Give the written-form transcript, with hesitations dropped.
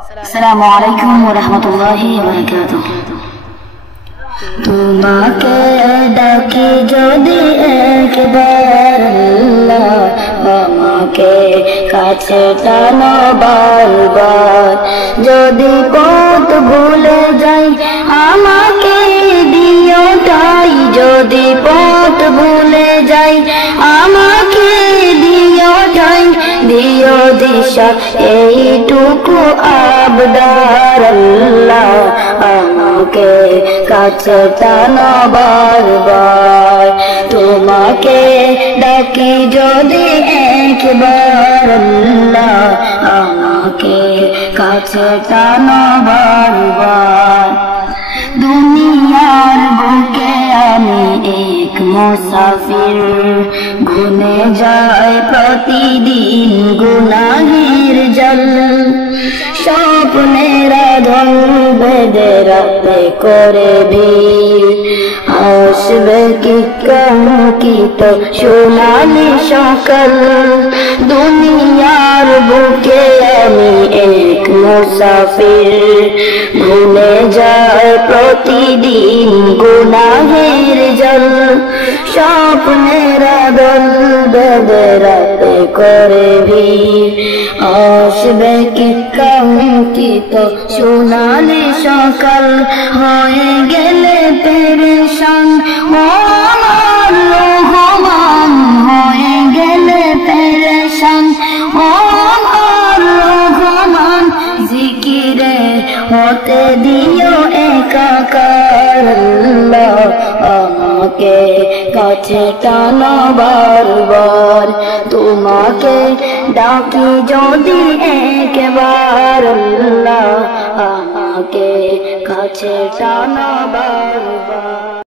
আসসালামু আলাইকুম ওয়া রাহমাতুল্লাহি ওয়া বারাকাতুহু। তোমাকে ডাকি যদি একবার আল্লাহ, আমাকে কাছে টানো বারবার। যদি পথ ভুলে যাই আমাকে দিও ঠাই, যদি পথ ভুলে যাই আমাকে দিও ঠাই, দিও দিশা এইটুকু আবদার আল্লাহ, আমাকে কাছে টানো বারবার। তোমাকে ডাকি যদি একবার আল্লাহ, আমাকে কাছে টানো বারবার। দুনিয়ার বুকে আমি এক মুসাফির, গুনে যায় প্রতিদিন গুনাহের জল। স্বপ্নের আঁধন বেঁধে রাতে করে ভিড়, আসবে কি কাঙ্ক্ষিত সোনালি সকাল। দুনিয়ার বুকে আমি এক মুসাফির, ভুলে যায় প্রতিদিন গুনাহের জল। স্বপ্নের আঁধন বেঁধে রাতে করে ভিড়, আসবে কি কাঙ্ক্ষিত সোনালি সকাল। হয়ে গেলে পেরেশান ও আমার রহমান, হয়ে গেলে পেরেশান ও আমার রহমান। জিকিরে হতে দিও একাকার আল্লাহ, আমাকে কাছে টানো বারবার। তোমাকে ডাকি যদি একবার আল্লাহ, আমাকে কাছে টানো বারবার।